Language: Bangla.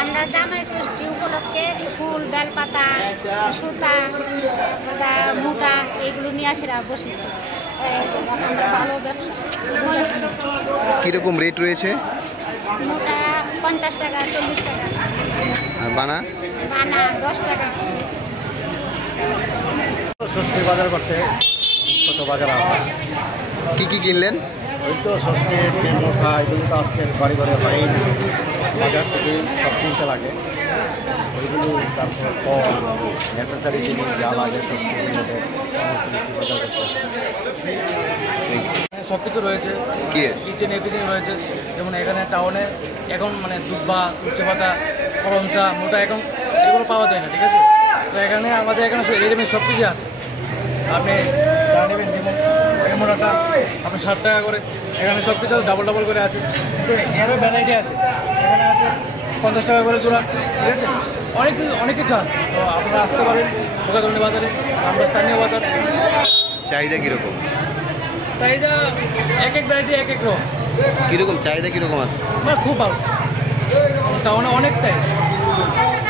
আমরা জামাই ষষ্ঠী উপলক্ষে ফুল বেলপাতা সুতা মোটা এগুলো নিয়ে আসি বসি। আমরা ভালো ব্যবসা। কীরকম রেট রয়েছে? মোটা 50 টাকা 40 টাকা, আর বানা বানা 10 টাকা। ষষ্ঠী বাজার করতে ছোট বাজার আসা। কি কি কিনলেন? ওই তো ষষ্ঠীর যে মোটা এগুলো তো আজকে ঘরে ঘরে হয়ই না, বাজার থেকে সব কিনতে লাগে ওইগুলো। তারপর ফল নেসেসারি জিনিস যা লাগে সব বাজার করতে। সব কিছু রয়েছে, কিচেন এভরিথিং রয়েছে। যেমন এখানে টাউনে এখন মানে দুব্বা উচ্চে পাতা করমচা মোটা এখন এগুলো পাওয়া যায় না, ঠিক আছে? তো এখানে আমাদের এখানে রেডিমেড সব কিছু আছে। আপনি যা নেবেন, যেমন এই মোটাটা আপনি 60 টাকা করে, এখানে সব কিছু ডাবল ডাবল করে আছে। কিন্তু এরও ভ্যারাইটি আছে, এখানে আছে 50 টাকা করে জোড়া, ঠিক আছে? অনেক কিছু আছে। তো আপনারা আসতে পারেন বোকাতন্ডি বাজারে, আমরা স্থানীয় বাজার। চাহিদা কীরকম? চাহিদা এক এক ভ্যারাইটি এক এক রকম। কীরকম চাহিদা কীরকম আছে? খুব ভালো, টাউনে অনেকটাই।